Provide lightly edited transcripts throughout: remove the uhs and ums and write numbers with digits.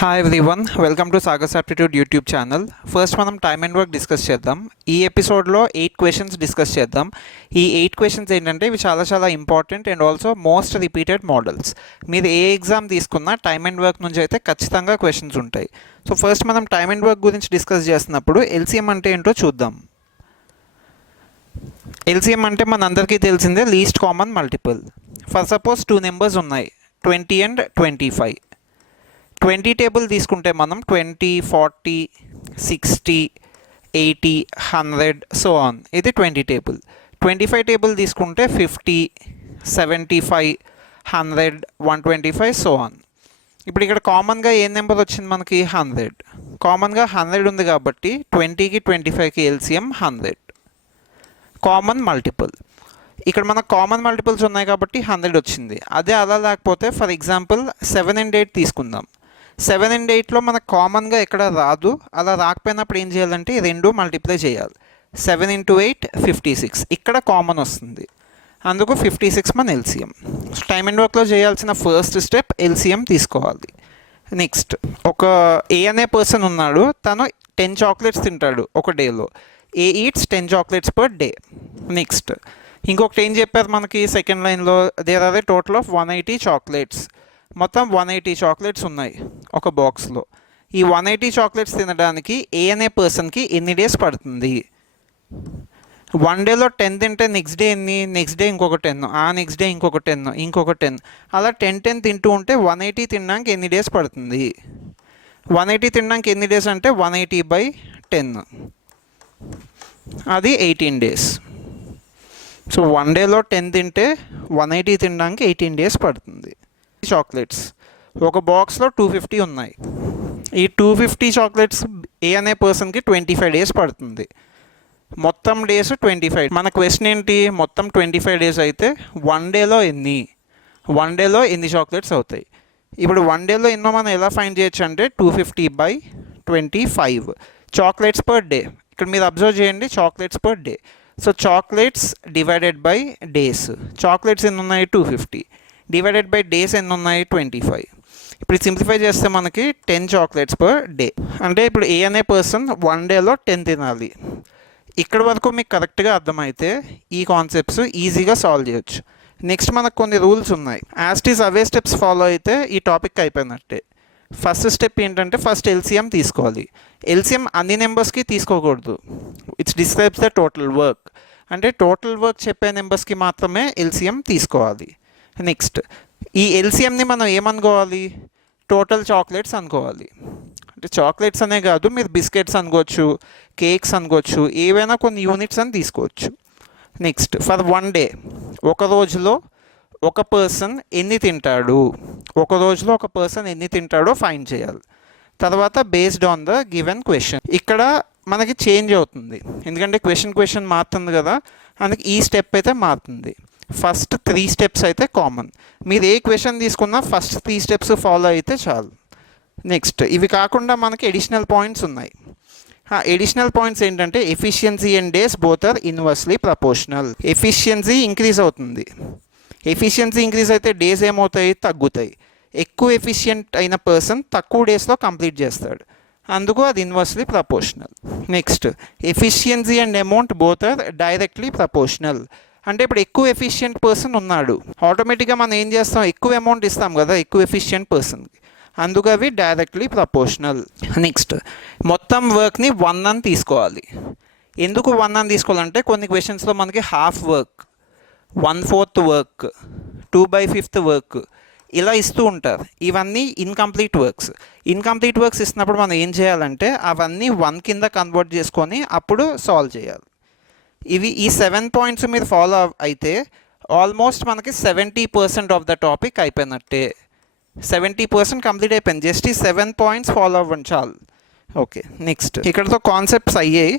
Hi everyone, welcome to Sagar's aptitude YouTube channel. First మనం time and work discuss చేద్దాం. ఈ ఎపిసోడ్లో 8 క్వశ్చన్స్ డిస్కస్ చేద్దాం. ఈ 8 క్వశ్చన్స్ ఏంటంటే ఇవి చాలా important and also most repeated models. మీరు ఏ ఎగ్జామ్ తీసుకున్నా టైమ్ అండ్ వర్క్ నుంచి అయితే ఖచ్చితంగా క్వశ్చన్స్ ఉంటాయి. సో ఫస్ట్ మనం టైమ్ అండ్ వర్క్ గురించి డిస్కస్ చేస్తున్నప్పుడు ఎల్సిఎం అంటే ఏంటో చూద్దాం. ఎల్సిఎం అంటే మనందరికీ తెలిసిందే least common multiple. For suppose 2 numbers ఉన్నాయి, 20 అండ్ 25. 20 టేబుల్ తీసుకుంటే మనం 20, 40, 60, 80, 100 సో ఆన్, ఇది 20 టేబుల్. 25 టేబుల్ తీసుకుంటే 50, 75, 100, 125 సో ఆన్. ఇప్పుడు ఇక్కడ కామన్గా ఏ నెంబర్ వచ్చింది మనకి? 100. కామన్గా 100 ఉంది కాబట్టి 20కి 25కి ఎల్సిఎం 100. Common multiple. ఇక్కడ మనకు కామన్ మల్టిపుల్స్ ఉన్నాయి కాబట్టి 100 వచ్చింది. అదే అలా లేకపోతే ఫర్ ఎగ్జాంపుల్ 7 and 8 తీసుకుందాం. 7 and 8లో మనకు కామన్గా ఎక్కడ రాదు. అలా రాకపోయినప్పుడు ఏం చేయాలంటే ఈ రెండు మల్టిప్లై చేయాలి. 7 into 8 56, ఇక్కడ కామన్ వస్తుంది, అందుకు 56 మన ఎల్సిఎం. టైమ్ అండ్ వర్క్లో చేయాల్సిన ఫస్ట్ స్టెప్ ఎల్సిఎం తీసుకోవాలి. నెక్స్ట్, ఒక ఏ అనే పర్సన్ ఉన్నాడు, తను 10 చాక్లెట్స్ తింటాడు ఒక డేలో. A eats 10 chocolates per day. Next ఇంకొకటి ఏం చెప్పారు మనకి సెకండ్ లైన్లో? There are a total of 180 chocolates. మొత్తం 180 చాక్లెట్స్ ఉన్నాయి ఒక బాక్స్లో. ఈ 180 చాక్లెట్స్ తినడానికి ఏ అనే పర్సన్కి ఎన్ని డేస్ పడుతుంది? 1 డేలో 10 తింటే నెక్స్ట్ డే ఎన్ని? నెక్స్ట్ డే ఇంకొక 10, ఆ నెక్స్ట్ డే ఇంకొక 10, ఇంకొక 10, అలా 10 తింటూ ఉంటే 180 తినడానికి ఎన్ని డేస్ పడుతుంది? 180 తినడానికి ఎన్ని డేస్ అంటే 180/10, అది 18 డేస్. సో 1 డేలో 10 తింటే 180 తినడానికి 18 డేస్ పడుతుంది. చాక్లెట్స్ ఒక బాక్స్లో 250 ఉన్నాయి. ఈ 250 చాక్లెట్స్ ఏ అనే పర్సన్కి 25 డేస్ పడుతుంది. మొత్తం డేస్ 25. మన క్వశ్చన్ ఏంటి? మొత్తం 25 డేస్ అయితే 1 డేలో ఎన్ని? 1 డేలో ఎన్ని చాక్లెట్స్ అవుతాయి? ఇప్పుడు 1 డేలో ఎన్నో మనం ఎలా ఫైండ్ చేయొచ్చు అంటే 250/25 చాక్లెట్స్ పర్ డే. ఇక్కడ మీరు అబ్జర్వ్ చేయండి, chocolates per day. So chocolates divided by days. Chocolates ఎన్ని ఉన్నాయి? 250 డివైడెడ్ బై డేస్ ఎన్ని ఉన్నాయి? 25. ఇప్పుడు సింప్లిఫై చేస్తే మనకి 10 చాక్లెట్స్ పర్ డే. అంటే ఇప్పుడు ఏ అనే పర్సన్ 1 డేలో 10 తినాలి. ఇక్కడ వరకు మీకు కరెక్ట్గా అర్థమైతే ఈ కాన్సెప్ట్స్ ఈజీగా సాల్వ్ చేయొచ్చు. నెక్స్ట్ మనకు కొన్ని రూల్స్ ఉన్నాయి. యాస్టీస్ అవే స్టెప్స్ ఫాలో అయితే ఈ టాపిక్ అయిపోయినట్టే. ఫస్ట్ స్టెప్ ఏంటంటే ఫస్ట్ ఎల్సిఎం తీసుకోవాలి. ఎల్సిఎం అన్ని నెంబర్స్కి తీసుకోకూడదు. It's describes the total work. అంటే టోటల్ వర్క్ చెప్పే నెంబర్స్కి మాత్రమే ఎల్సిఎం తీసుకోవాలి. నెక్స్ట్, ఈ ఎల్సిఎంని మనం ఏమనుకోవాలి? టోటల్ చాక్లెట్స్ అనుకోవాలి. అంటే చాక్లెట్స్ అనే కాదు, మీరు బిస్కెట్స్ అనుకోవచ్చు, కేక్స్ అనుకోవచ్చు, ఏవైనా కొన్ని యూనిట్స్ అని తీసుకోవచ్చు. నెక్స్ట్, ఫర్ 1 డే, ఒక రోజులో ఒక పర్సన్ ఎన్ని తింటాడు? ఒక రోజులో ఒక పర్సన్ ఎన్ని తింటాడో ఫైండ్ చేయాలి. తర్వాత based on the given question. ఇక్కడ మనకి చేంజ్ అవుతుంది, ఎందుకంటే క్వశ్చన్ మారుతుంది కదా, అందుకే ఈ స్టెప్ అయితే మారుతుంది. ఫస్ట్ 3 స్టెప్స్ అయితే కామన్. మీరు ఏ క్వశ్చన్ తీసుకున్నా ఫస్ట్ 3 స్టెప్స్ ఫాలో అయితే చాలు. నెక్స్ట్, ఇవి కాకుండా మనకి ఎడిషనల్ పాయింట్స్ ఉన్నాయి. ఎడిషనల్ పాయింట్స్ ఏంటంటే efficiency and days both are inversely proportional. Efficiency increase అవుతుంది. ఎఫిషియన్సీ ఇంక్రీజ్ అయితే డేస్ ఏమవుతాయి? తగ్గుతాయి. ఎక్కువ ఎఫిషియంట్ అయిన పర్సన్ తక్కువ డేస్లో కంప్లీట్ చేస్తాడు, అందుకు అది inversely proportional. Next, efficiency and amount both are directly proportional. అంటే ఇప్పుడు ఎక్కువ ఎఫిషియంట్ పర్సన్ ఉన్నాడు, ఆటోమేటిక్గా మనం ఏం చేస్తాం? ఎక్కువ అమౌంట్ ఇస్తాం కదా ఎక్కువ ఎఫిషియంట్ పర్సన్కి, అందుకు అవి డైరెక్ట్లీ ప్రపోర్షనల్. నెక్స్ట్, మొత్తం వర్క్ని 1 అని తీసుకోవాలి. ఎందుకు 1 అని తీసుకోవాలంటే కొన్ని క్వశ్చన్స్లో మనకి హాఫ్ వర్క్, 1/4 వర్క్, 2/5 వర్క్ ఇలా ఇస్తూ ఉంటారు. ఇవన్నీ ఇన్కంప్లీట్ వర్క్స్. ఇన్కంప్లీట్ వర్క్స్ ఇస్తున్నప్పుడు మనం ఏం చేయాలంటే అవన్నీ 1 కింద కన్వర్ట్ చేసుకొని అప్పుడు సాల్వ్ చేయాలి. ఈ 7 పాయింట్స్ మీరు ఫాలో అయితే ఆల్మోస్ట్ మనకి 70% ఆఫ్ ద టాపిక్ అయిపోయినట్టే. 70% కంప్లీట్ అయిపోయింది, జస్ట్ ఈ 7 పాయింట్స్ ఫాలో అవ్వండి చాలు. ఓకే, నెక్స్ట్ ఇక్కడతో కాన్సెప్ట్స్ అయ్యాయి.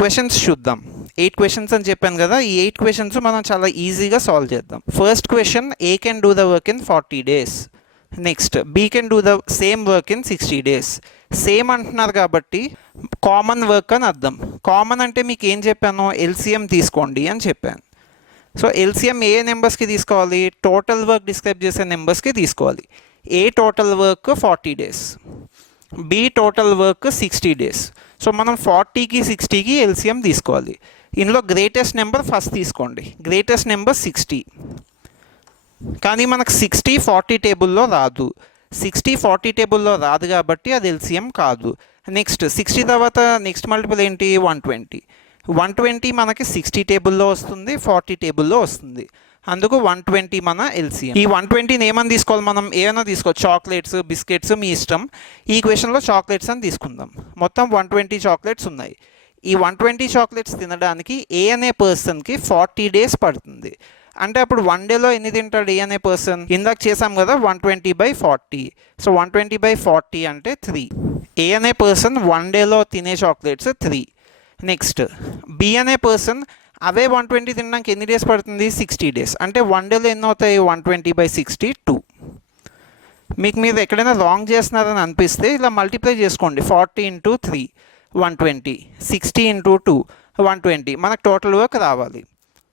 క్వశ్చన్స్ చూద్దాం. 8 క్వశ్చన్స్ అని చెప్పాను కదా, ఈ 8 క్వశ్చన్స్ మనం చాలా ఈజీగా సాల్వ్ చేద్దాం. First question, A can do the work in 40 days. Next, B can do the same work in 60 days. Same అంటున్నారు కాబట్టి కామన్ వర్క్ అని అర్థం. కామన్ అంటే మీకు ఏం చెప్పాను? ఎల్సిఎం తీసుకోండి అని చెప్పాను. సో ఎల్సిఎం ఏ నెంబర్స్కి తీసుకోవాలి? టోటల్ వర్క్ డిస్క్రైబ్ చేసే నెంబర్స్కి తీసుకోవాలి. A total work 40 days. B total work 60 days. So మనం 40కి 60కి ఎల్సిఎం తీసుకోవాలి. ఇందులో గ్రేటెస్ట్ నెంబర్ ఫస్ట్ తీసుకోండి. గ్రేటెస్ట్ నెంబర్ 60, కానీ మనకు 60 40 టేబుల్లో రాదు. 60 40 టేబుల్లో రాదు కాబట్టి అది ఎల్సిఎం కాదు. నెక్స్ట్ 60 తర్వాత నెక్స్ట్ మల్టిపుల్ ఏంటి 120. 120 మనకి 60 టేబుల్లో వస్తుంది, 40 టేబుల్లో వస్తుంది. అందుకు 120 మన ఎల్సిఎం. ఈ 120ని ఏమని తీసుకోవాలి మనం? ఏమైనా తీసుకోవచ్చు, చాక్లెట్స్ బిస్కెట్స్ మీ ఇష్టం. ఈ క్వశ్చన్లో చాక్లెట్స్ అని తీసుకుందాం. మొత్తం 120 చాక్లెట్స్ ఉన్నాయి. ఈ 120 చాక్లెట్స్ తినడానికి ఏ అనే పర్సన్కి 40 డేస్ పడుతుంది. అంటే అప్పుడు 1 డేలో ఎన్ని తింటాడు ఏ అనే పర్సన్? ఇందాక చేసాం కదా 120/40. సో 120/40 అంటే 3. ఏ అనే పర్సన్ 1 డేలో తినే చాక్లెట్స్ 3. నెక్స్ట్ బి అనే పర్సన్ అవే 120 తినడానికి ఎన్ని డేస్ పడుతుంది? 60 డేస్. అంటే 1 డేలో ఎన్ని అవుతాయి? 120/60 2. మీకు మీరు ఎక్కడైనా రాంగ్ చేస్తున్నారని అనిపిస్తే ఇలా మల్టిప్లై చేసుకోండి. 40 × 3 120, 60 × 2 120. మనకు టోటల్ వర్క్ రావాలి.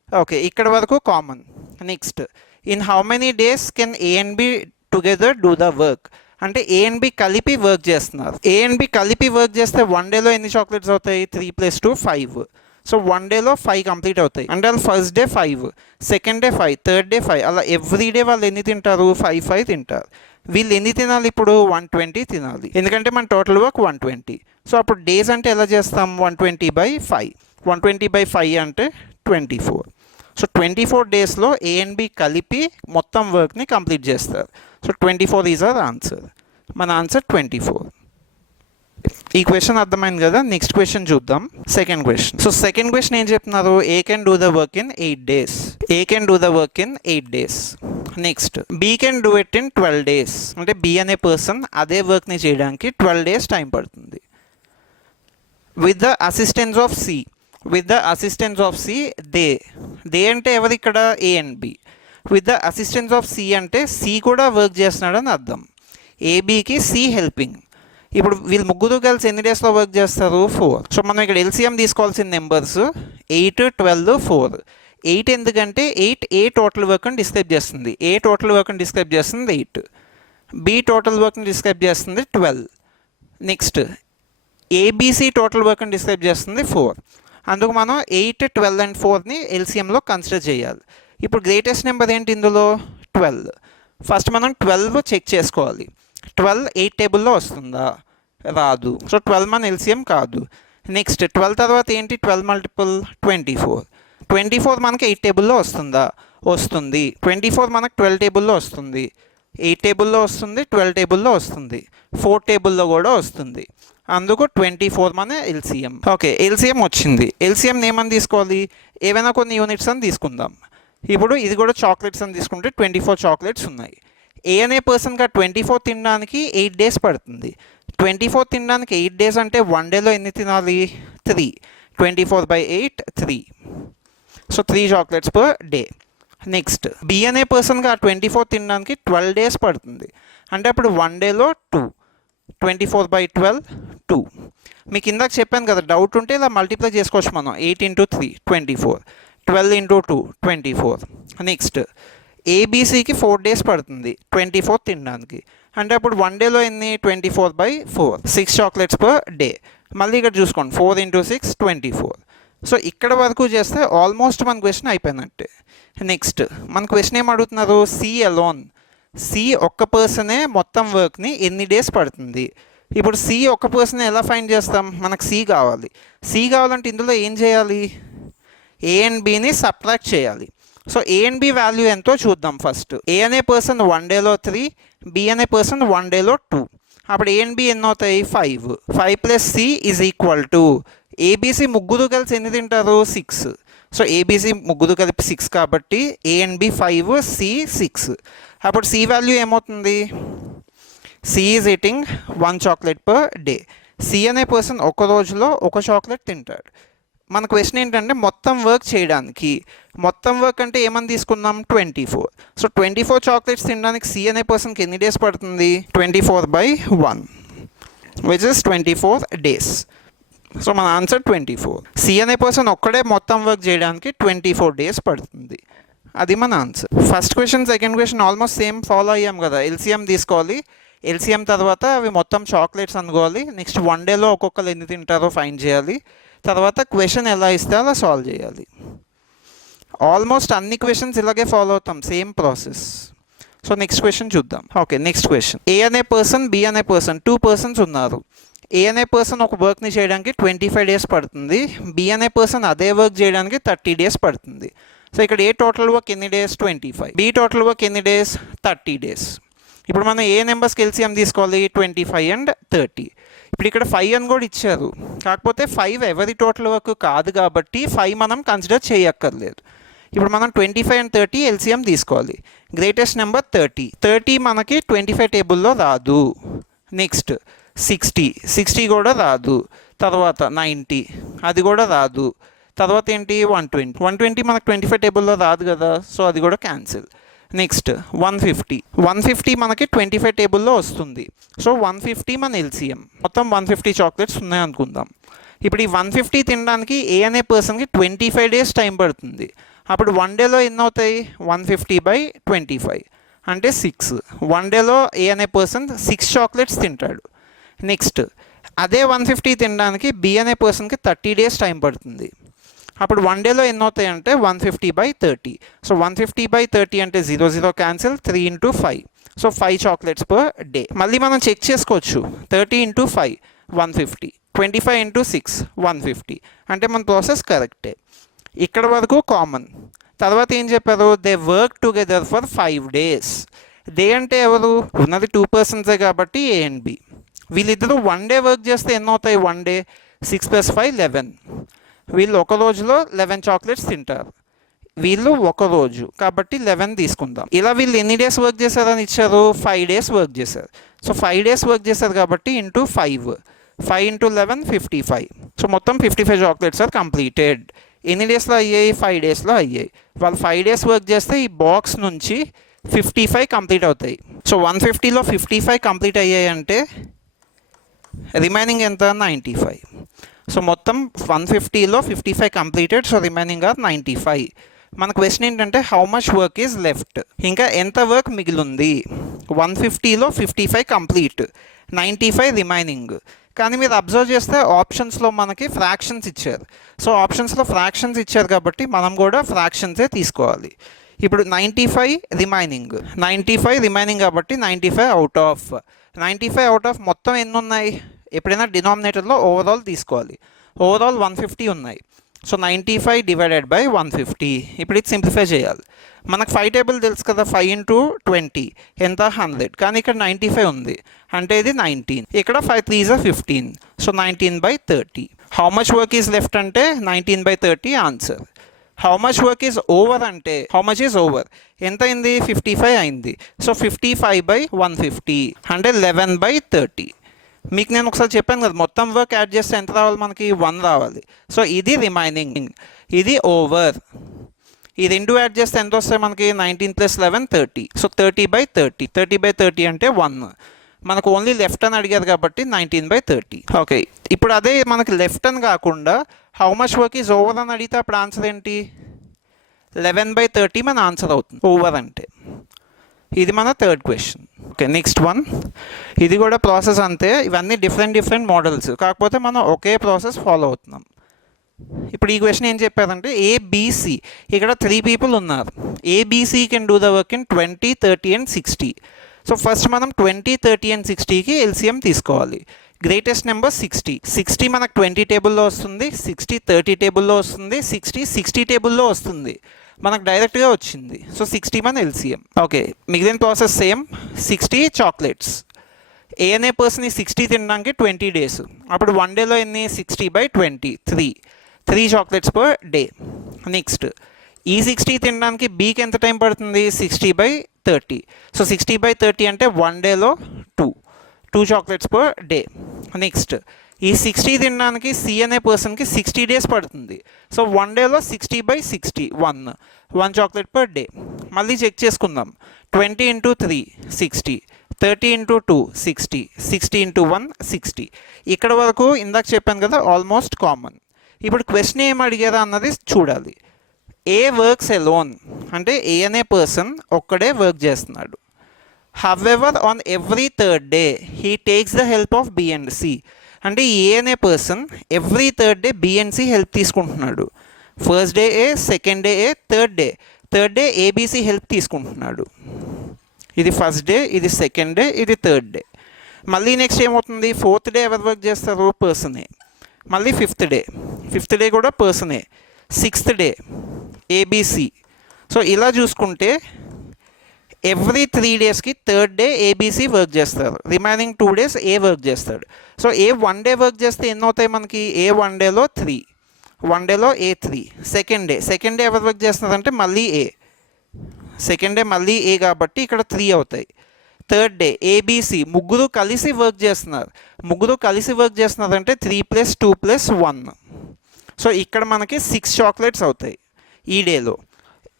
ఓకే, ఇక్కడ వరకు common. Next in how many days can A and B together do the work? అంటే ఏ అండ్ బి కలిపి వర్క్ చేస్తున్నారు. ఏ అండ్ బి కలిపి వర్క్ చేస్తే 1 డేలో ఎన్ని చాక్లెట్స్ అవుతాయి? 3 + 2 5. సో 1 డేలో 5 కంప్లీట్ అవుతాయి. అంటే వాళ్ళు first day 5, second day 5, third day 5, అలా ఎవ్రీ డే వాళ్ళు ఎన్ని తింటారు? 5 తింటారు. వీళ్ళు ఎన్ని తినాలి ఇప్పుడు? 120 తినాలి, ఎందుకంటే మన టోటల్ వర్క్ 120. సో అప్పుడు డేస్ అంటే ఎలా చేస్తాం? 120/5. 120/5 అంటే 24. సో 24 డేస్లో ఏ అండ్ బి కలిపి మొత్తం వర్క్ని కంప్లీట్ చేస్తారు. So 24 is our answer. మన ఆన్సర్ 24. ఈ క్వశ్చన్ అర్థమైంది కదా. నెక్స్ట్ క్వశ్చన్ చూద్దాం, second question. So second question ఏం చెప్తున్నారు? A can do the work in 8 days. A can do the work in 8 days. Next B can do it in 12 days. అంటే B అనే person అదే వర్క్ని చేయడానికి 12 days టైం పడుతుంది. With the assistance of C. With the assistance of C they అంటే ఎవరు ఇక్కడ? A and B. With the assistance of C అంటే సి కూడా వర్క్ చేస్తున్నాడని అర్థం. ఏబికి సి హెల్పింగ్. ఇప్పుడు వీళ్ళు ముగ్గురు కలిసి ఎన్ని డేస్లో వర్క్ చేస్తారు? 4. సో మనం ఇక్కడ ఎల్సిఎం తీసుకోవాల్సిన నెంబర్స్ 8 12 4. 8 ఎందుకంటే 8 ఏ టోటల్ వర్క్ని డిస్క్రైబ్ చేస్తుంది. ఏ టోటల్ వర్క్ని డిస్క్రైబ్ చేస్తుంది 8. బి టోటల్ వర్క్ని డిస్క్రైబ్ చేస్తుంది 12. నెక్స్ట్ ఏబిసి టోటల్ వర్క్ని డిస్క్రైబ్ చేస్తుంది 4. అందుకు మనం 8 12 అండ్ 4ని ఎల్సిఎంలో కన్సిడర్ చేయాలి. ఇప్పుడు గ్రేటెస్ట్ నెంబర్ ఏంటి ఇందులో? 12. ఫస్ట్ మనం 12 చెక్ చేసుకోవాలి. 12 8 టేబుల్లో వస్తుందా? రాదు. సో 12 మన ఎల్సిఎం కాదు. నెక్స్ట్ 12 తర్వాత ఏంటి? 12 మల్టిపుల్ 24. 24 మనకి 8 టేబుల్లో వస్తుందా? వస్తుంది. 24 మనకు 12 టేబుల్లో వస్తుంది, 8 టేబుల్లో వస్తుంది, 12 టేబుల్లో వస్తుంది, 4 టేబుల్లో కూడా వస్తుంది. అందుకు 24 మన ఎల్సిఎం. ఓకే, ఎల్సిఎం వచ్చింది. ఎల్సిఎం ఏమని తీసుకోవాలి? ఏవైనా కొన్ని యూనిట్స్ అని తీసుకుందాం. ఇప్పుడు ఇది కూడా చాక్లెట్స్ అని తీసుకుంటే 24 చాక్లెట్స్ ఉన్నాయి. ఏ అనే పర్సన్గా 24 తినడానికి 8 days పడుతుంది. 24 తినడానికి 8 days అంటే 1 డేలో ఎన్ని తినాలి? 3. 24/8 3. So 3 chocolates per day. Next B అనే పర్సన్గా 24 తినడానికి 12 days పడుతుంది. అంటే అప్పుడు 1 డేలో 2. 24/12 2. మీకు ఇందాక చెప్పాను కదా, డౌట్ ఉంటే ఇలా మల్టిప్లై చేసుకోవచ్చు మనం. 8 × 3 24, 12 × 2 24. నెక్స్ట్ ఏబీసీకి 4 days పడుతుంది 24 తినడానికి. అంటే అప్పుడు 1 డేలో ఎన్ని? 24/4 6 చాక్లెట్స్ పర్ డే. మళ్ళీ ఇక్కడ చూసుకోండి 4 × 6 24. సో ఇక్కడ వరకు చేస్తే ఆల్మోస్ట్ మన క్వశ్చన్ అయిపోయినట్టే. నెక్స్ట్ మన క్వశ్చన్ ఏం అడుగుతున్నారు? C alone. సి ఒక్క పర్సనే మొత్తం వర్క్ని ఎన్ని డేస్ పడుతుంది? ఇప్పుడు సి ఒక్క పర్సన్ ఎలా ఫైండ్ చేస్తాం? మనకు సి కావాలి. సి కావాలంటే ఇందులో ఏం చేయాలి? ఏ అండ్ బిని సబ్ట్రాక్ట్ చేయాలి. So A and B value ఎంతో చూద్దాం ఫస్ట్. ఏ అనే పర్సన్ 1 డేలో 3, బి అనే పర్సన్ 1 డేలో 2. అప్పుడు ఏ అండ్ బి ఎన్ని అవుతాయి? 5. 5 + C = ఏబీసీ ముగ్గురు కలిసి ఎన్ని తింటారు? 6. సో ఏబీసీ ముగ్గురు కలిపి 6 కాబట్టి ఏ అండ్ బి 5, సి 6. అప్పుడు సి వాల్యూ ఏమవుతుంది? C is eating 1 chocolate per day. C అనే పర్సన్ ఒక రోజులో 1 చాక్లెట్ తింటాడు. మన క్వశ్చన్ ఏంటంటే మొత్తం వర్క్ చేయడానికి. మొత్తం వర్క్ అంటే ఏమని తీసుకుందాం? 24. సో 24 చాక్లెట్స్ తినడానికి సి అనే పర్సన్కి ఎన్ని డేస్ పడుతుంది? 24/1 విచ్ ఇస్ 24 days. సో మన ఆన్సర్ 24. సి అనే పర్సన్ ఒక్కడే మొత్తం వర్క్ చేయడానికి 24 days పడుతుంది. అది మన answer. First question second question almost same follow అయ్యాం కదా. ఎల్సిఎం తీసుకోవాలి. ఎల్సిఎం తర్వాత అవి మొత్తం చాక్లెట్స్ అనుకోవాలి. నెక్స్ట్ వన్ డేలో ఒక్కొక్కరు ఎన్ని తింటారో ఫైండ్ చేయాలి. తర్వాత క్వశ్చన్ ఎలా ఇస్తే అలా సాల్వ్ చేయాలి. ఆల్మోస్ట్ అన్ని క్వశ్చన్స్ ఇలాగే ఫాలో అవుతాం, same process. So next question చూద్దాం. Okay, next question. ఏ అనే పర్సన్, బి అనే పర్సన్, 2 పర్సన్స్ ఉన్నారు. ఏ అనే పర్సన్ ఒక వర్క్ని చేయడానికి 25 డేస్ పడుతుంది. బి అనే పర్సన్ అదే వర్క్ చేయడానికి 30 డేస్ పడుతుంది. సో ఇక్కడ ఏ టోటల్ వర్క్ ఎన్ని డేస్? 25. బి టోటల్ వర్క్ ఎన్ని డేస్? 30 డేస్. ఇప్పుడు మనం ఏ నెంబర్స్కి ఎల్సిఎం తీసుకోవాలి? 25 అండ్ 30. ఇప్పుడు ఇక్కడ 5 అని కూడా ఇచ్చారు, కాకపోతే 5 ఎవరి టోటల్ వర్క్ కాదు కాబట్టి 5 మనం కన్సిడర్ చేయక్కర్లేదు. ఇప్పుడు మనం 25 అండ్ 30 ఎల్సిఎం తీసుకోవాలి. గ్రేటెస్ట్ నెంబర్ 30 మనకి 25 టేబుల్లో రాదు. నెక్స్ట్ 60 కూడా రాదు. తర్వాత 90 అది కూడా రాదు. తర్వాత ఏంటి? 120 మనకు 25 టేబుల్లో రాదు కదా, సో అది కూడా క్యాన్సిల్. నెక్స్ట్ 150 మనకి 25 టేబుల్లో వస్తుంది. సో 150 మన ఎల్సిఎం. మొత్తం 150 చాక్లెట్స్ ఉన్నాయి అనుకుందాం. ఇప్పుడు ఈ 150 తినడానికి ఏ అనే పర్సన్కి 25 డేస్ టైం పడుతుంది. అప్పుడు 1 డేలో ఎన్ని అవుతాయి? 150/25 అంటే 6. 1 డేలో ఏ అనే పర్సన్ 6 చాక్లెట్స్ తింటాడు. నెక్స్ట్ అదే 150 తినడానికి బి అనే పర్సన్కి 30 డేస్ టైం పడుతుంది. అప్పుడు 1 డేలో ఎన్ని అవుతాయి అంటే 150/30. సో 150/30 అంటే 0 cancel. 3 × 5. So 5 chocolates per day. మళ్ళీ మనం చెక్ చేసుకోవచ్చు. 30 × 5 150, 25 × 6 150 అంటే మన ప్రాసెస్ కరెక్టే. ఇక్కడ వరకు కామన్. తర్వాత ఏం చెప్పారు? They work together for 5 days. They అంటే ఎవరు? ఉన్నది 2 పర్సన్సే కాబట్టి ఏ అండ్ బి. వీళ్ళిద్దరూ 1 డే వర్క్ చేస్తే ఎన్ని అవుతాయి? 1 డే 6 + 5 11. వీళ్ళు ఒక రోజులో 11 చాక్లెట్స్ తింటారు. వీళ్ళు ఒక రోజు కాబట్టి 11 తీసుకుందాం. ఇలా వీళ్ళు ఎన్ని డేస్ వర్క్ చేశారని ఇచ్చారు? 5 డేస్ వర్క్ చేశారు. సో 5 డేస్ వర్క్ చేశారు కాబట్టి ఇంటూ 5 × 11 55. సో మొత్తం 55 చాక్లెట్స్ ఆర్ కంప్లీటెడ్. ఎన్ని డేస్లో అయ్యాయి? 5 డేస్లో అయ్యాయి. వాళ్ళు 5 డేస్ వర్క్ చేస్తే ఈ బాక్స్ నుంచి 55 కంప్లీట్ అవుతాయి. సో 150లో 55 కంప్లీట్ అయ్యాయి అంటే రిమైనింగ్ ఎంత? 95. సో మొత్తం 150లో 55 కంప్లీటెడ్. So remaining are 95. మన క్వశ్చన్ ఏంటంటే how much work is left? ఇంకా ఎంత వర్క్ మిగిలింది? 150లో 55 కంప్లీట్, 95 రిమైనింగ్. కానీ మీరు అబ్జర్వ్ చేస్తే ఆప్షన్స్లో మనకి ఫ్రాక్షన్స్ ఇచ్చారు. సో ఆప్షన్స్లో ఫ్రాక్షన్స్ ఇచ్చారు కాబట్టి మనం కూడా ఫ్రాక్షన్సే తీసుకోవాలి. ఇప్పుడు 95 రిమైనింగ్ కాబట్టి 95 అవుట్ ఆఫ్ మొత్తం ఎన్ని ఉన్నాయి? ఎప్పుడైనా డినామినేటర్లో ఓవరాల్ తీసుకోవాలి. ఓవరాల్ 150 ఉన్నాయి. సో 95/150. ఇప్పుడు ఇది సింప్లిఫై చేయాలి. మనకు 5 టేబుల్ తెలుసు కదా, 5 × 20 ఎంత? 100. కానీ ఇక్కడ 95 ఉంది అంటే ఇది 19. ఇక్కడ 5 × 3 = 15. So 19/30. How much work is left అంటే 19/30 answer. How much work is over అంటే హౌ మచ్ ఈజ్ ఓవర్ ఎంత అయింది? 55 అయింది. సో 55/150 అంటే 11/30. మీకు నేను ఒకసారి చెప్పాను కదా, మొత్తం వర్క్ యాడ్ చేస్తే ఎంత రావాలి? మనకి 1 రావాలి. సో ఇది రిమైనింగ్, ఇది ఓవర్. ఈ రెండు యాడ్ చేస్తే ఎంత వస్తాయి మనకి? 19 + 11 30. సో 30/30 అంటే 1. మనకు ఓన్లీ లెఫ్ట్ అని అడిగారు కాబట్టి 19/30. ఓకే, ఇప్పుడు అదే మనకి లెఫ్ట్ అని కాకుండా how much work is over అని అడిగితే అప్పుడు ఆన్సర్ ఏంటి? 11/30 మన ఆన్సర్ అవుతుంది ఓవర్ అంటే. ఇది మన third question. Okay, next one. ఇది కూడా ప్రాసెస్ అంతే. ఇవన్నీ డిఫరెంట్ మోడల్స్, కాకపోతే మనం ఒకే ప్రాసెస్ ఫాలో అవుతున్నాం. ఇప్పుడు ఈ క్వశ్చన్ ఏం చెప్పారంటే ఏబిసి, ఇక్కడ 3 పీపుల్ ఉన్నారు. ABC can do the work in 20, 30 and 60. So first మనం 20, 30 and 60కి ఎల్సిఎం తీసుకోవాలి. గ్రేటెస్ట్ నెంబర్ 60 మనకు 20 టేబుల్లో వస్తుంది, 60 30 టేబుల్లో వస్తుంది, 60 టేబుల్లో వస్తుంది. మనకు డైరెక్ట్గా వచ్చింది. సో 60 మన ఎల్సిఎం. ఓకే, మిగిలిన ప్రాసెస్ సేమ్. 60 చాక్లెట్స్. ఏ అనే పర్సన్ 60 తినడానికి 20 డేస్. అప్పుడు 1 డేలో ఎన్ని? 60/20 3 చాక్లెట్స్ పర్ డే. నెక్స్ట్ ఈ 60 తినడానికి బీకి ఎంత టైం పడుతుంది? 60/30. సో 60/30 అంటే 1 డేలో 2 చాక్లెట్స్ పర్ డే. నెక్స్ట్ ఈ 60 తినడానికి సి అనే పర్సన్కి 60 డేస్ పడుతుంది. సో 1 డేలో 60/60 1 చాక్లెట్ పర్ డే. మళ్ళీ చెక్ చేసుకుందాం. 20 × 3 60, 30 × 2 60, 60 × 1 60. ఇక్కడ వరకు ఇందాక చెప్పాను కదా, ఆల్మోస్ట్ కామన్. ఇప్పుడు క్వశ్చన్ ఏం అడిగారా అన్నది చూడాలి. ఏ వర్క్స్ ఎలోన్ అంటే ఏ అనే పర్సన్ ఒక్కడే వర్క్ చేస్తున్నాడు. However on every third day he takes the help of B and C. అంటే ఏ అనే person every third day B and C help తీసుకుంటున్నాడు. First day A, second day A, third day A B C help తీసుకుంటున్నాడు. ఇది first day, ఇది second day, ఇది third day. మళ్ళీ next ఏమవుతుంది, fourth day ఎవరు వర్క్ చేస్తారు, పర్సనే. మళ్ళీ ఫిఫ్త్ డే కూడా పర్సనే. Sixth day A B C. సో ఇలా చూసుకుంటే ఎవ్రీ 3 డేస్కి థర్డ్ డే ఏబిసి వర్క్ చేస్తారు, రిమైనింగ్ 2 డేస్ ఏ వర్క్ చేస్తాడు. సో ఏ 1 డే వర్క్ చేస్తే ఎన్ని అవుతాయి మనకి, ఏ 1 డేలో 3, 1 డేలో ఏ 3. సెకండ్ డే ఎవరు వర్క్ చేస్తున్నారంటే మళ్ళీ ఏ, సెకండ్ డే మళ్ళీ ఏ కాబట్టి ఇక్కడ 3 అవుతాయి. థర్డ్ డే ఏబిసి ముగ్గురు కలిసి వర్క్ చేస్తున్నారంటే 3 + 2 + 1. సో ఇక్కడ మనకి 6 చాక్లెట్స్ అవుతాయి ఈ డేలో.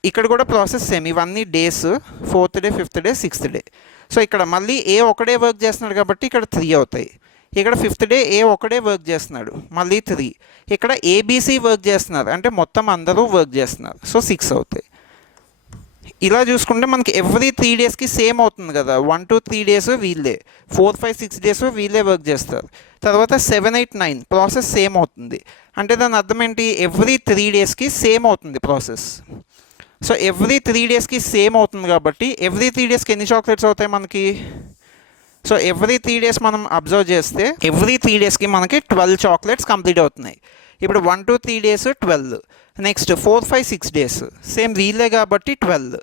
ఇక్కడ కూడా ప్రాసెస్ సేమ్, ఇవన్నీ days, fourth day, fifth day, sixth day. So ఇక్కడ మళ్ళీ ఏ ఒకడే వర్క్ చేస్తున్నాడు కాబట్టి ఇక్కడ 3 అవుతాయి. ఇక్కడ ఫిఫ్త్ డే ఏ ఒకడే వర్క్ చేస్తున్నాడు, మళ్ళీ 3. ఇక్కడ ఏబిసి వర్క్ చేస్తున్నారు అంటే మొత్తం అందరూ వర్క్ చేస్తున్నారు, సో 6 అవుతాయి. ఇలా చూసుకుంటే మనకి ఎవ్రీ 3 డేస్కి సేమ్ అవుతుంది కదా. 1 to 3 డేస్ వీళ్ళే, 4, 5, 6 డేస్ వీళ్ళే వర్క్ చేస్తారు. తర్వాత 7, 8, 9 ప్రాసెస్ సేమ్ అవుతుంది. అంటే దాని అర్థం ఏంటి, ఎవ్రీ 3 డేస్కి సేమ్ అవుతుంది ప్రాసెస్. సో ఎవ్రీ 3 డేస్కి సేమ్ అవుతుంది కాబట్టి ఎవ్రీ 3 డేస్కి ఎన్ని చాక్లెట్స్ అవుతాయి మనకి. సో ఎవ్రీ 3 డేస్ మనం అబ్జర్వ్ చేస్తే ఎవ్రీ 3 డేస్కి మనకి 12 చాక్లెట్స్ కంప్లీట్ అవుతున్నాయి. ఇప్పుడు 1 to 3 days 12, next 4, 5, 6 days same వీళ్ళే కాబట్టి 12,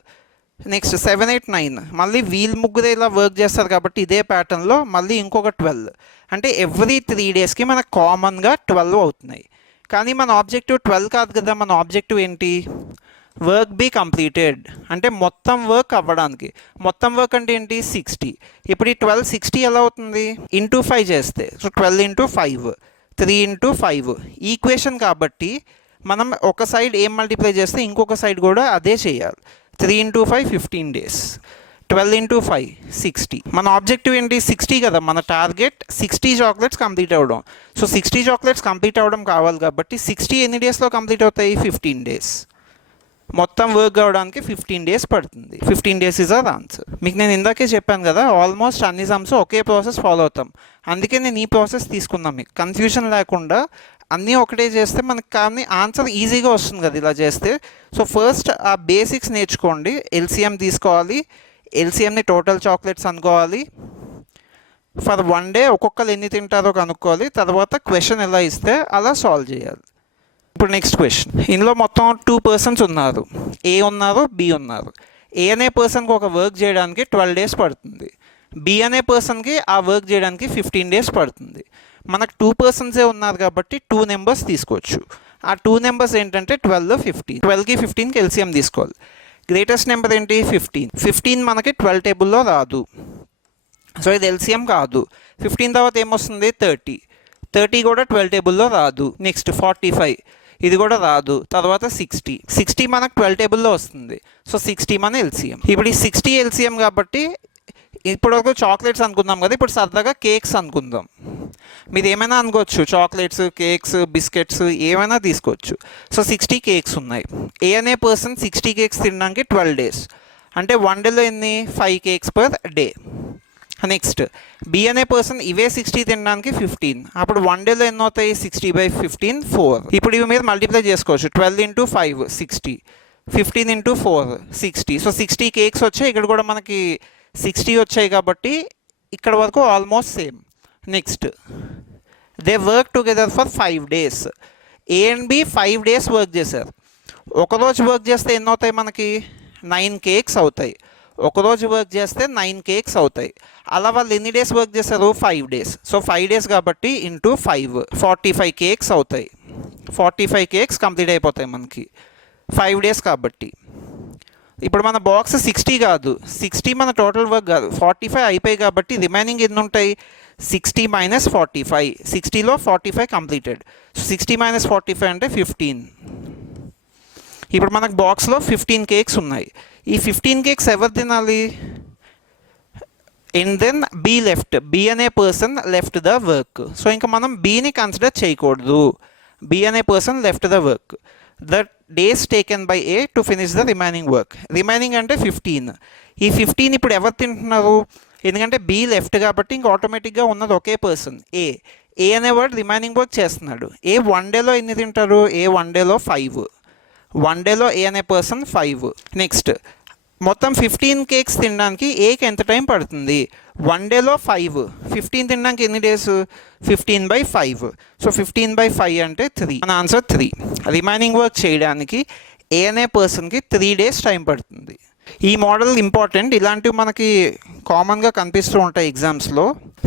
నెక్స్ట్ 7, 8, 9 మళ్ళీ వీళ్ళు ముగ్గురే ఇలా వర్క్ చేస్తారు కాబట్టి ఇదే ప్యాటర్న్లో మళ్ళీ ఇంకొక 12. అంటే ఎవ్రీ 3 డేస్కి మనకు కామన్గా 12 అవుతున్నాయి. కానీ మన ఆబ్జెక్టివ్ 12 కాదు కదా, మన ఆబ్జెక్టివ్ ఏంటి, వర్క్ బీ కంప్లీటెడ్. అంటే మొత్తం వర్క్ అవ్వడానికి. మొత్తం వర్క్ అంటే ఏంటి, 60. ఇప్పుడు ఈ 12 60 ఎలా అవుతుంది, ఇంటూ 5 చేస్తే. సో 12 × 5, 3 × 5 ఈక్వేషన్ కాబట్టి మనం ఒక సైడ్ ఏం మల్టిప్లై చేస్తే ఇంకొక సైడ్ కూడా అదే చేయాలి. 3 × 5 15 డేస్, 12 × 5 60. మన ఆబ్జెక్టివ్ ఏంటి, 60 కదా, మన టార్గెట్ 60 చాక్లెట్స్ కంప్లీట్ అవ్వడం. సో 60 చాక్లెట్స్ కంప్లీట్ అవ్వడం కావాలి కాబట్టి 60 ఎన్ని డేస్లో కంప్లీట్ అవుతాయి, 15 డేస్. మొత్తం వర్క్ అవ్వడానికి 15 డేస్ పడుతుంది. 15 డేస్ ఇస్ అవర్ ఆన్సర్. మీకు నేను ఇందాకే చెప్పాను కదా, ఆల్మోస్ట్ అన్ని సమ్స్ ఒకే ప్రాసెస్ ఫాలో అవుతాం. అందుకే నేను ఈ ప్రాసెస్ తీసుకున్నాను, మీకు కన్ఫ్యూజన్ లేకుండా అన్నీ ఒకటే చేస్తే మనకు కానీ ఆన్సర్ ఈజీగా వస్తుంది కదా ఇలా చేస్తే. సో ఫస్ట్ ఆ బేసిక్స్ నేర్చుకోండి. ఎల్సిఎం తీసుకోవాలి, ఎల్సిఎంని టోటల్ చాక్లెట్స్ అనుకోవాలి. ఫర్ 1 డే ఒక్కొక్కరు ఎన్ని తింటారో కనుక్కోవాలి. తర్వాత క్వశ్చన్ ఎలా ఇస్తే అలా సాల్వ్ చేయాలి. ఇప్పుడు నెక్స్ట్ క్వశ్చన్, ఇందులో మొత్తం 2 పర్సన్స్ ఉన్నారు, ఏ ఉన్నారు, బి ఉన్నారు. ఏ అనే పర్సన్కి ఒక వర్క్ చేయడానికి 12 డేస్ పడుతుంది, బి అనే పర్సన్కి ఆ వర్క్ చేయడానికి 15 డేస్ పడుతుంది. మనకు 2 పర్సన్సే ఉన్నారు కాబట్టి 2 నెంబర్స్ తీసుకోవచ్చు. ఆ 2 నెంబర్స్ ఏంటంటే 12, 15. 12కి 15కి ఎల్సిఎం తీసుకోవాలి. గ్రేటెస్ట్ నెంబర్ ఏంటి, 15. 15 మనకి 12 టేబుల్లో రాదు, సో ఇది ఎల్సిఎం కాదు. 15 తర్వాత ఏమొస్తుంది, 30. 30 కూడా 12 టేబుల్లో రాదు. నెక్స్ట్ 45, ఇది కూడా రాదు. తర్వాత 60 మనకు 12 టేబుల్లో వస్తుంది. సో 60 మన ఎల్సిఎం. ఇప్పుడు ఈ 60 ఎల్సిఎం కాబట్టి ఇప్పటివరకు చాక్లెట్స్ అనుకుందాం కదా, ఇప్పుడు సరదాగా కేక్స్ అనుకుందాం. మీరు ఏమైనా అనుకోవచ్చు, చాక్లెట్స్, కేక్స్, బిస్కెట్స్ ఏమైనా తీసుకోవచ్చు. సో 60 కేక్స్ ఉన్నాయి. ఏ అనే పర్సన్ 60 కేక్స్ తినడానికి 12 డేస్, అంటే 1 డేలో ఎన్ని, 5 cakes per day. Next B అనే పర్సన్ ఇవే 60 తినడానికి 15, అప్పుడు 1 డేలో ఎన్ని అవుతాయి, 60/15 4. ఇప్పుడు ఇవి మీరు మల్టిప్లై చేసుకోవచ్చు. 12 × 5 60, 15 × 4 60. సో 60 కేక్స్ వచ్చాయి, ఇక్కడ కూడా మనకి 60 వచ్చాయి కాబట్టి ఇక్కడ వరకు almost same. Next they work together for 5 days. A and B 5 days work చేశారు. ఒకరోజు వర్క్ చేస్తే ఎన్ని అవుతాయి మనకి, 9 కేక్స్ అవుతాయి. ఒకరోజు వర్క్ చేస్తే 9 కేక్స్ అవుతాయి. అలా వాళ్ళు ఎన్ని డేస్ వర్క్ చేస్తారు, 5 డేస్. సో 5 డేస్ కాబట్టి ఇంటూ 5 45 కేక్స్ అవుతాయి. 45 కేక్స్ కంప్లీట్ అయిపోతాయి మనకి 5 డేస్ కాబట్టి. ఇప్పుడు మన బాక్స్ 60 కాదు, 60 మన టోటల్ వర్క్ కాదు, 45 అయిపోయాయి కాబట్టి రిమైనింగ్ ఎన్ని ఉంటాయి, 60 - 45. 60లో 45 కంప్లీటెడ్. సో 60 - 45 అంటే 15. ఇప్పుడు మనకు బాక్స్లో 15 కేక్స్ ఉన్నాయి. ఈ 15 కేక్స్ ఎవరు తినాలి, and then B left. B అనే person left the work. So ఇంకా మనం బిని కన్సిడర్ చేయకూడదు. బి అనే person left the work. The days taken by A to finish the remaining work. Remaining అంటే 15. ఈ 15 ఇప్పుడు ఎవరు తింటున్నారు? ఎందుకంటే బి లెఫ్ట్ కాబట్టి ఇంక ఆటోమేటిక్గా ఉన్నది ఒకే పర్సన్ ఏ. ఏ అనేవాడు రిమైనింగ్ వర్క్ చేస్తున్నాడు. ఏ 1 డేలో ఎన్ని తింటారు? ఏ 1 డేలో 5. 1 డేలో ఏ అనే పర్సన్ 5. నెక్స్ట్ మొత్తం 15 కేక్స్ తినడానికి ఏకి ఎంత టైం పడుతుంది? 1 డేలో 5. 15 తినడానికి ఎన్ని డేస్? 15/5. సో 15/5 అంటే 3. మన ఆన్సర్ 3. రిమైనింగ్ వర్క్ చేయడానికి ఏ అనే పర్సన్కి 3 డేస్ టైం పడుతుంది. ఈ మోడల్ ఇంపార్టెంట్. ఇలాంటివి మనకి కామన్గా కనిపిస్తూ ఉంటాయి ఎగ్జామ్స్లో.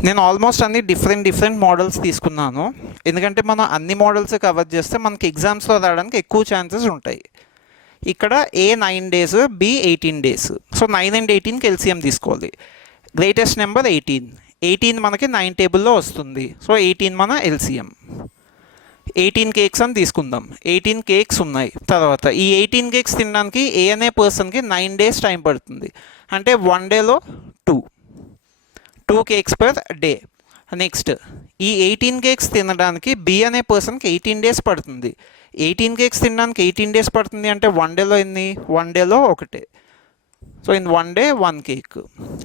నేను ఆల్మోస్ట్ అన్ని డిఫరెంట్ మోడల్స్ తీసుకున్నాను. ఎందుకంటే మనం అన్ని మోడల్స్ కవర్ చేస్తే మనకి ఎగ్జామ్స్లో రావడానికి ఎక్కువ ఛాన్సెస్ ఉంటాయి. ఇక్కడ A 9 days, B 18 days. So 9 and 18కి ఎల్సిఎం తీసుకోవాలి. Greatest number 18. 18 మనకి 9 టేబుల్లో వస్తుంది. సో 18 మన ఎల్సిఎం. 18 కేక్స్ అని తీసుకుందాం. 18 కేక్స్ ఉన్నాయి. తర్వాత ఈ 18 కేక్స్ తినడానికి ఏ అనే పర్సన్కి 9 డేస్ టైం పడుతుంది. అంటే 1 డేలో 2 కేక్స్ పర్ డే. నెక్స్ట్ ఈ 18 కేక్స్ తినడానికి బి అనే పర్సన్కి 18 డేస్ పడుతుంది. 18 కేక్స్ తినడానికి 18 డేస్ పడుతుంది అంటే 1 డేలో ఎన్ని? 1 డేలో 1. So in 1 day 1 cake.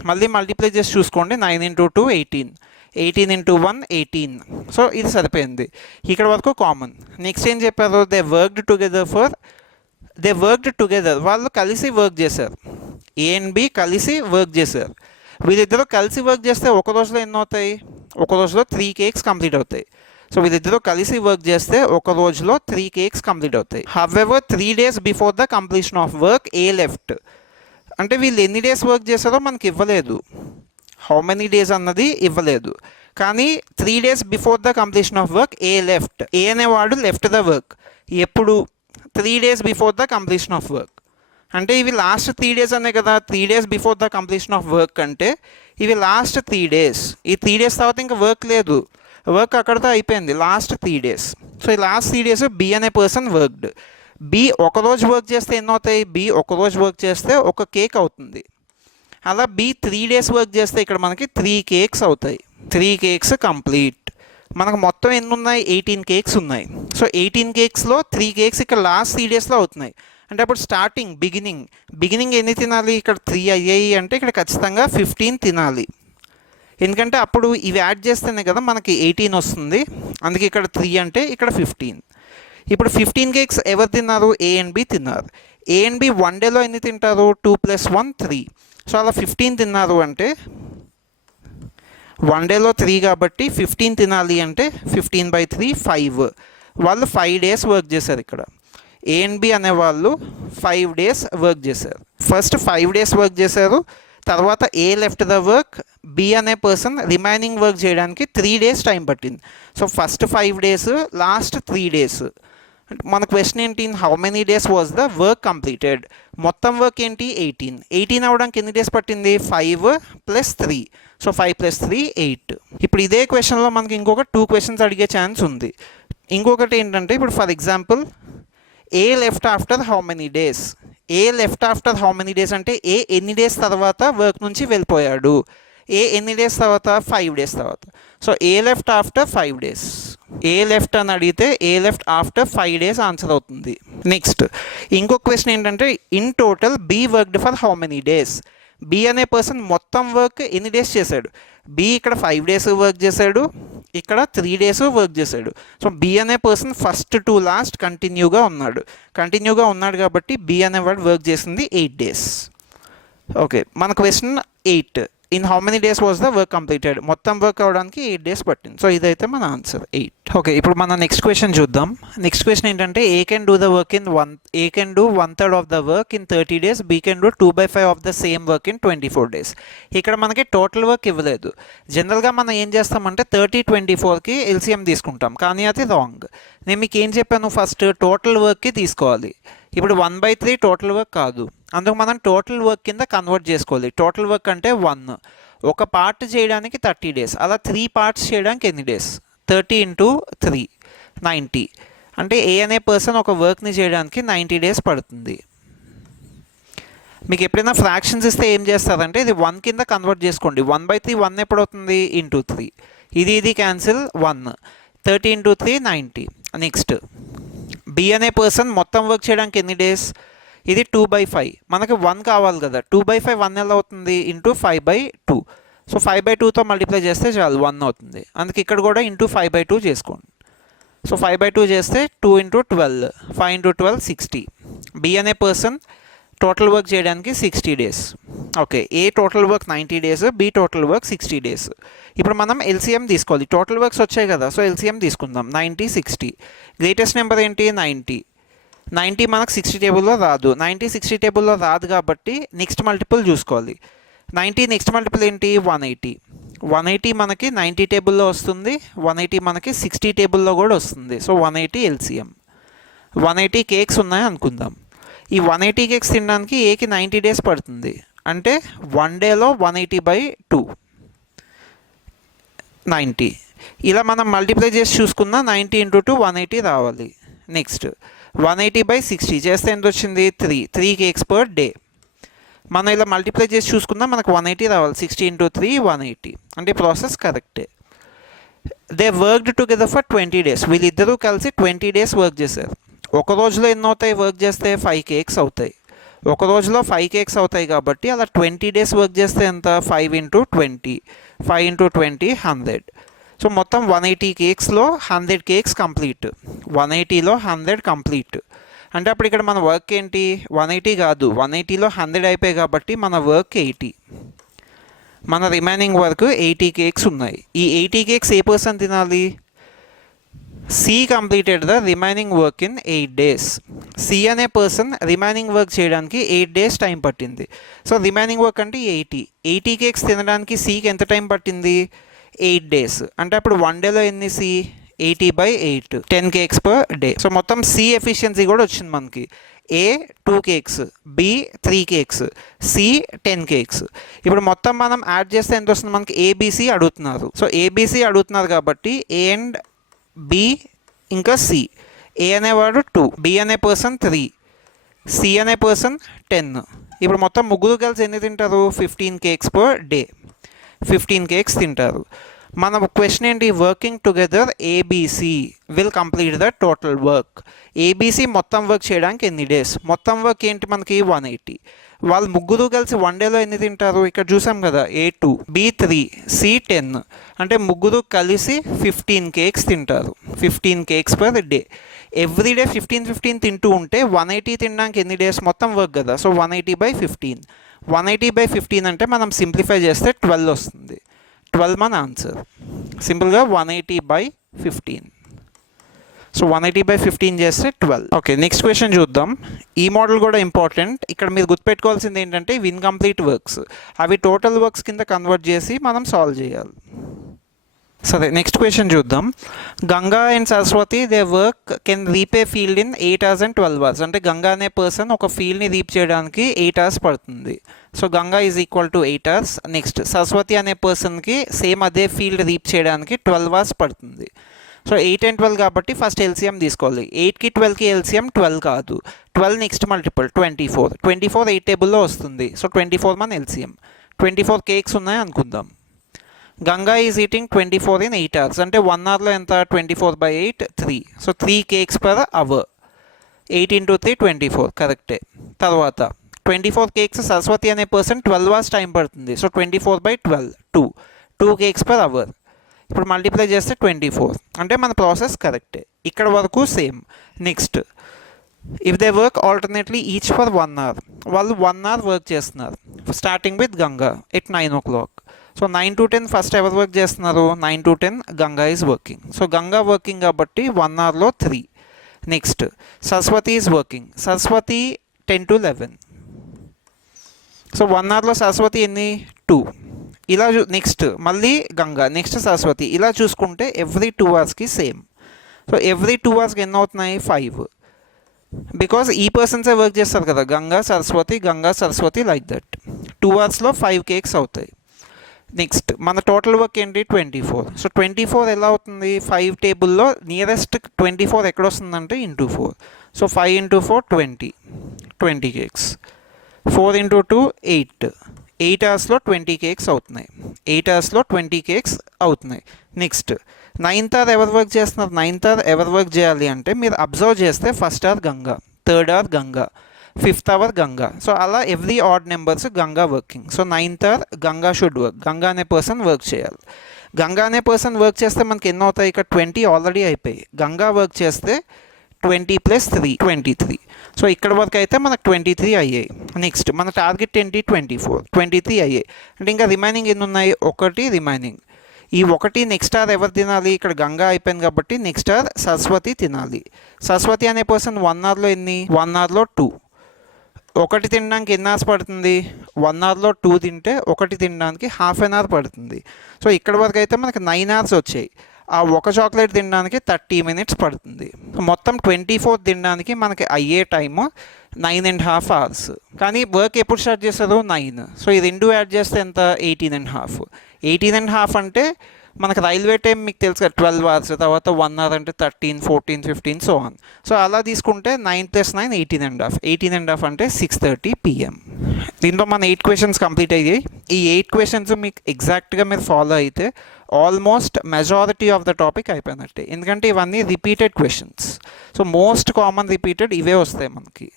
మళ్ళీ మల్టిప్లై చేసి చూసుకోండి. 9 × 2 18. 18 × 1 18. సో ఇది సరిపోయింది. ఇక్కడ వరకు కామన్. నెక్స్ట్ ఏం చెప్పారు? They worked together. వాళ్ళు కలిసి వర్క్ చేశారు. ఏ అండ్ బి కలిసి వర్క్ చేశారు. వీళ్ళిద్దరూ కలిసి వర్క్ చేస్తే ఒక రోజులో ఎన్ని అవుతాయి? ఒక రోజులో 3 కేక్స్ కంప్లీట్ అవుతాయి. సో వీళ్ళిద్దరూ కలిసి వర్క్ చేస్తే ఒక రోజులో 3 కేక్స్ కంప్లీట్ అవుతాయి. However 3 days before the completion of work A left. అంటే వీళ్ళు ఎన్ని డేస్ వర్క్ చేశారో మనకి ఇవ్వలేదు. హౌ మెనీ డేస్ అన్నది ఇవ్వలేదు. కానీ 3 days before the completion of work A left. A అనేవాడు లెఫ్ట్ ద వర్క్ ఎప్పుడు? 3 days before the completion of work. అంటే ఇవి లాస్ట్ 3 days అనే కదా. 3 days before the completion of work అంటే ఇవి లాస్ట్ 3 days. ఈ 3 days తర్వాత ఇంకా వర్క్ లేదు. వర్క్ అక్కడితో అయిపోయింది. Last 3 days. సో ఈ లాస్ట్ 3 days బి అనే పర్సన్ వర్క్డ్. బి ఒకరోజు వర్క్ చేస్తే ఎన్ని అవుతాయి? బి ఒకరోజు వర్క్ చేస్తే 1 కేక్ అవుతుంది. అలా బి 3 days వర్క్ చేస్తే ఇక్కడ మనకి 3 కేక్స్ అవుతాయి. 3 కేక్స్ కంప్లీట్. మనకు మొత్తం ఎన్ని ఉన్నాయి? 18 కేక్స్ ఉన్నాయి. సో 18 కేక్స్లో 3 కేక్స్ ఇక్కడ లాస్ట్ 3 daysలో అవుతున్నాయి. అంటే అప్పుడు స్టార్టింగ్ బిగినింగ్ ఎన్ని తినాలి? ఇక్కడ 3 అయ్యాయి అంటే ఇక్కడ ఖచ్చితంగా 15 తినాలి. ఎందుకంటే అప్పుడు ఇవి యాడ్ చేస్తేనే కదా మనకి 18 వస్తుంది. అందుకే ఇక్కడ 3 అంటే ఇక్కడ 15. ఇప్పుడు 15 కేక్స్ ఎవరు తిన్నారు? ఏ అండ్ బి తిన్నారు. ఏ అండ్ బి 1 డేలో ఎన్ని తింటారు? 2 + 1 3. సో అలా 15 తిన్నారు అంటే 1 డేలో 3 కాబట్టి 15 తినాలి అంటే 15/3 5. వాళ్ళు 5 days వర్క్ చేశారు. ఇక్కడ ఏ అండ్ బి అనేవాళ్ళు 5 days వర్క్ చేశారు. ఫస్ట్ 5 days వర్క్ చేశారు. తర్వాత ఏ లెఫ్ట్ ద వర్క్. బి అనే పర్సన్ రిమైనింగ్ వర్క్ చేయడానికి 3 days టైం పట్టింది. So first 5 days, last 3 days. మన క్వశ్చన్ ఏంటి? How many days was the work completed. మొత్తం వర్క్ ఏంటి? 18 అవ్వడానికి ఎన్ని డేస్ పట్టింది? 5 + 3. సో 5 + 3 8. ఇప్పుడు ఇదే క్వశ్చన్లో మనకి ఇంకొక 2 questions అడిగే ఛాన్స్ ఉంది. ఇంకొకటి ఏంటంటే ఇప్పుడు for example A left after how many days. A left after how many days అంటే ఏ ఎన్ని డేస్ తర్వాత వర్క్ నుంచి వెళ్ళిపోయాడు. ఏ ఎన్ని డేస్ తర్వాత? 5 days తర్వాత. So A left after 5 days. A left అని అడిగితే A left after 5 days answer అవుతుంది. నెక్స్ట్ ఇంకొక క్వశ్చన్ ఏంటంటే in total B worked for how many days. B అనే పర్సన్ మొత్తం వర్క్ ఎన్ని డేస్ చేశాడు? బి ఇక్కడ 5 days వర్క్ చేశాడు. ఇక్కడ 3 days వర్క్ చేశాడు. సో బి అనే పర్సన్ ఫస్ట్ టు లాస్ట్ కంటిన్యూగా ఉన్నాడు కాబట్టి బి అనేవాడు వర్క్ చేసింది 8 days. ఓకే, మన question 8. In how many days was the work completed. మొత్తం వర్క్ అవ్వడానికి 8 days పట్టింది. సో ఇదైతే మన ఆన్సర్ 8. ఓకే, ఇప్పుడు మన నెక్స్ట్ క్వశ్చన్ చూద్దాం. నెక్స్ట్ క్వశ్చన్ ఏంటంటే A can do 1/3 of the work in 30 days. B can do 2/5 of the same work in 24 days. ఇక్కడ మనకి టోటల్ వర్క్ ఇవ్వలేదు. జనరల్గా మనం ఏం చేస్తామంటే 30/24కి ఎల్సిఎం తీసుకుంటాం. కానీ అది రాంగ్. నేను మీకు ఏం చెప్పాను? ఫస్ట్ టోటల్ వర్క్కి తీసుకోవాలి. ఇప్పుడు 1/3 టోటల్ వర్క్ కాదు. అందుకు మనం టోటల్ వర్క్ కింద కన్వర్ట్ చేసుకోవాలి. టోటల్ వర్క్ అంటే 1. ఒక పార్ట్ చేయడానికి 30 days. అలా 3 parts చేయడానికి ఎన్ని డేస్? 30 × 3 90. అంటే ఏ అనే పర్సన్ ఒక వర్క్ని చేయడానికి 90 days పడుతుంది. మీకు ఎప్పుడైనా ఫ్రాక్షన్స్ ఇస్తే ఏం చేస్తారంటే ఇది 1 కింద కన్వర్ట్ చేసుకోండి. 1/3 1 ఎప్పుడు అవుతుంది? × 3. ఇది క్యాన్సిల్ 1. 30 × 3 90. నెక్స్ట్ B బి అనే పర్సన్ మొత్తం వర్క్ చేయడానికి ఎన్ని డేస్, ఇది 2/5, మనకి 1 కావాలి కదా, 2/5 1 ఎలా అవుతుంది, ఇంటూ 5/2. సో 5/2తో మల్టిప్లై చేస్తే చాలు 1 అవుతుంది, అందుకే ఇక్కడ కూడా ఇంటూ 5/2 చేసుకోండి. సో 5/2 చేస్తే 2 × 12, 5 × 12 60. బి అనే పర్సన్ టోటల్ వర్క్ చేయడానికి 60 days. Okay, A total work 90 days, B total work 60 days. ఇప్పుడు మనం ఎల్సిఎం తీసుకోవాలి, టోటల్ వర్క్స్ వచ్చాయి కదా, సో ఎల్సిఎం తీసుకుందాం. 90 60, గ్రేటెస్ట్ నెంబర్ ఏంటి 90. 90 మనకు 60 టేబుల్లో రాదు, 90 60 టేబుల్లో రాదు కాబట్టి నెక్స్ట్ మల్టిపుల్ చూసుకోవాలి. 90 నెక్స్ట్ మల్టిపుల్ ఏంటి 180. 180 మనకి 90 టేబుల్లో వస్తుంది, 180 మనకి 60 టేబుల్లో కూడా వస్తుంది. So 180 LCM. 180 కేక్స్ ఉన్నాయి అనుకుందాం. ఈ 180 కేక్స్ తినడానికి ఏకి 90 డేస్ పడుతుంది, అంటే 1 డేలో 180/2 90. ఇలా మనం మల్టిప్లై చేసి చూసుకున్న 90 × 2 180 రావాలి. నెక్స్ట్ 180/60 చేస్తే ఎంత వచ్చింది 3 కేక్స్ పర్ డే. మనం ఇలా మల్టిప్లై చేసి చూసుకుందాం, మనకు 180 రావాలి. 60 × 3 180, అంటే ప్రాసెస్ కరెక్టే. They worked together for 20 days. వీళ్ళిద్దరూ కలిసి 20 డేస్ వర్క్ చేశారు. ఒక రోజులో ఎన్ని అవుతాయి వర్క్ చేస్తే 5 కేక్స్ అవుతాయి. ఒక రోజులో 5 కేక్స్ అవుతాయి కాబట్టి అలా 20 డేస్ వర్క్ చేస్తే ఎంత 5 × 20, 5 × 20 100. సో మొత్తం 180 కేక్స్లో 100 కేక్స్ కంప్లీట్. 180లో 100 కంప్లీట్ అంటే అప్పుడు ఇక్కడ మన వర్క్ ఏంటి 180 కాదు, 180లో 100 అయిపోయాయి కాబట్టి మన వర్క్ 80. మన రిమైనింగ్ వర్క్ 80 కేక్స్ ఉన్నాయి. ఈ 80 కేక్స్ ఏ పర్సన్ తినాలి, C completed the remaining work in 8 days. C అనే పర్సన్ రిమైనింగ్ వర్క్ చేయడానికి 8 డేస్ టైం పట్టింది. సో రిమైనింగ్ వర్క్ అంటే 80 కేక్స్ తినడానికి సికి ఎంత టైం పట్టింది 8 డేస్. అంటే అప్పుడు 1 డేలో ఎన్ని C 80/8 10 cakes per day. So మొత్తం సి ఎఫిషియన్సీ కూడా వచ్చింది మనకి. A 2 cakes, B 3 cakes, C 10 cakes. ఇప్పుడు మొత్తం మనం యాడ్ చేస్తే ఎంత వస్తుంది మనకి, ఏబిసి అడుగుతున్నారు. సో ఏబిసి అడుగుతున్నారు కాబట్టి ఏ అండ్ బి ఇంకా సి. ఏ అనేవాడు 2, బి అనే పర్సన్ 3, సి అనే పర్సన్ 10. ఇప్పుడు మొత్తం ముగ్గురు కలిసి ఎన్ని తింటారు 15 కేక్స్ పర్ డే. 15 కేక్స్ తింటారు. మన క్వశ్చన్ ఏంటి, working together ABC will complete the total work. ABC మొత్తం వర్క్ చేయడానికి ఎన్ని డేస్, మొత్తం వర్క్ ఏంటి మనకి 180. వాళ్ళు ముగ్గురు కలిసి 1 డేలో ఎన్ని తింటారు, ఇక్కడ చూసాం కదా ఏ 2, బి 3, సి 10. అంటే ముగ్గురు కలిసి 15 కేక్స్ తింటారు. 15 కేక్స్ పర్ డే. ఎవ్రీడే 15 తింటూ ఉంటే 180 తినడానికి ఎన్ని డేస్ మొత్తం వర్క్ కదా. సో 180/15. 180/15 అంటే మనం సింప్లిఫై చేస్తే 12 వస్తుంది. 12 మన ఆన్సర్. సింపుల్గా 180/15. సో 180/15 చేస్తే 12. ఓకే, నెక్స్ట్ క్వశ్చన్ చూద్దాం. ఈ మోడల్ కూడా ఇంపార్టెంట్. ఇక్కడ మీరు గుర్తుపెట్టుకోవాల్సింది ఏంటంటే ఇవి ఇన్కంప్లీట్ వర్క్స్, అవి టోటల్ వర్క్స్ కింద కన్వర్ట్ చేసి మనం సాల్వ్ చేయాలి. సరే, నెక్స్ట్ క్వశ్చన్ చూద్దాం. Ganga and Saraswati they work can reap A field in 8 hours and 12 hours. అంటే గంగా అనే పర్సన్ ఒక ఫీల్డ్ని రీప్ చేయడానికి 8 hours పడుతుంది. So Ganga is equal to 8 hours. Next Saraswati అనే పర్సన్కి సేమ్ అదే ఫీల్డ్ రీప్ చేయడానికి 12 hours పడుతుంది. సో 8 and 12 కాబట్టి ఫస్ట్ ఎల్సిఎం తీసుకోవాలి. 8కి 12కి ఎల్సిఎం 12 కాదు, 12 నెక్స్ట్ మల్టిపుల్ 24. 24 8 టేబుల్లో వస్తుంది. సో 24 మన ఎల్సిఎం. 24 కేక్స్ ఉన్నాయి అనుకుందాం. Ganga is eating 24 in 8 hours. అంటే 1 hourలో ఎంత 24/8 3. So 3 cakes per hour. 8 × 3 24 కరెక్టే. తర్వాత 24 కేక్స్ సరస్వతి అనే పర్సన్ 12 hours టైం పడుతుంది. So 24/12 2 cakes per hour. ఇప్పుడు మల్టిప్లై చేస్తే 24. అంటే మన ప్రాసెస్ కరెక్టే. ఇక్కడ వరకు same. Next if they work alternately each for 1 hour. వాళ్ళు 1 hour వర్క్ చేస్తున్నారు. Starting with Ganga at 9 o'clock. సో 9 to 10 ఫస్ట్ ఎవరు వర్క్ చేస్తున్నారు, 9 to 10 Ganga is working. So Ganga working కాబట్టి 1 hourలో 3. Next Saraswati is working. Saraswati 10 to 11. So 1 hourలో సరస్వతి ఎన్ని 2. ఇలా నెక్స్ట్ మళ్ళీ గంగా, నెక్స్ట్ సరస్వతి. ఇలా చూసుకుంటే every 2 hours same. So every 2 hours ఎన్ని అవుతున్నాయి 5. బికాజ్ ఈ పర్సన్సే వర్క్ చేస్తారు కదా, Ganga Saraswati like that. 2 hours 5 cakes అవుతాయి. నెక్స్ట్ మన టోటల్ వర్క్ ఏంటి 24. సో 24 ఎలా అవుతుంది 5 టేబుల్లో నియరెస్ట్ 24 ఎక్కడ వస్తుందంటే into 4. So 5 × 4 20 cakes. 4 × 2 8. 8 hours 20 cakes అవుతున్నాయి. 8 hours 20 కేక్స్ అవుతున్నాయి. నెక్స్ట్ నైన్త్ అవర్ ఎవరు వర్క్ చేస్తున్నారు? నైన్త్ అవర్ ఎవరు వర్క్ చేయాలి అంటే మీరు అబ్జర్వ్ చేస్తే first hour Ganga, third hour Ganga, fifth hour Ganga. So అలా every odd numbers Ganga working. So ninth hour Ganga should work, Ganga అనే పర్సన్ వర్క్ చేయాలి. గంగా అనే పర్సన్ వర్క్ చేస్తే మనకి ఎన్ని అవుతాయి? ఇక్కడ 20 ఆల్రెడీ అయిపోయాయి. గంగా వర్క్ చేస్తే 20 + 3 23. సో ఇక్కడ వరకు అయితే మనకు 23 అయ్యాయి. నెక్స్ట్ మన టార్గెట్ ఏంటి? 24, 23 అయ్యాయి. అంటే ఇంకా రిమైనింగ్ ఎన్ని ఉన్నాయి? ఒకటి రిమైనింగ్. ఈ ఒకటి నెక్స్ట్ అవర్ ఎవరు తినాలి? ఇక్కడ గంగా అయిపోయింది కాబట్టి నెక్స్ట్ అవర్ సరస్వతి తినాలి. సరస్వతి అనే పర్సన్ 1 అవర్లో ఎన్ని? 1 అవర్లో 2. ఒకటి తినడానికి ఎన్ని అవర్స్ పడుతుంది? 1 అవర్లో 2 తింటే ఒకటి తినడానికి ½ అన్ అవర్ పడుతుంది. సో ఇక్కడ వరకు అయితే మనకి 9 అవర్స్ వచ్చాయి. ఆ ఒక చాక్లెట్ తినడానికి 30 మినిట్స్ పడుతుంది. మొత్తం 24 తినడానికి మనకి అయ్యే టైము 9.5 అవర్స్. కానీ వర్క్ ఎప్పుడు స్టార్ట్ చేస్తారో 9. సో ఈ రెండు యాడ్ చేస్తే ఎంత? 18.5. 18.5 అంటే మనకు రైల్వే టైం మీకు తెలుసు కదా, 12 అవర్స్. తర్వాత 1 అవర్ అంటే 13, 14, 15 సో ఆన్. సో అలా తీసుకుంటే 9 + 9 18.5. 18.5 అంటే 6:30 PM. దీంట్లో మన 8 క్వశ్చన్స్ కంప్లీట్ అయ్యాయి. ఈ 8 క్వశ్చన్స్ మీకు ఎగ్జాక్ట్గా మీరు ఫాలో అయితే almost majority of the topic అయిపోయినట్టే. ఎందుకంటే ఇవన్నీ repeated questions. So most common repeated ఇవే వస్తాయి మనకి.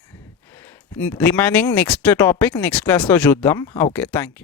రిమైనింగ్ నెక్స్ట్ టాపిక్ నెక్స్ట్ క్లాస్లో చూద్దాం. Okay, thank you.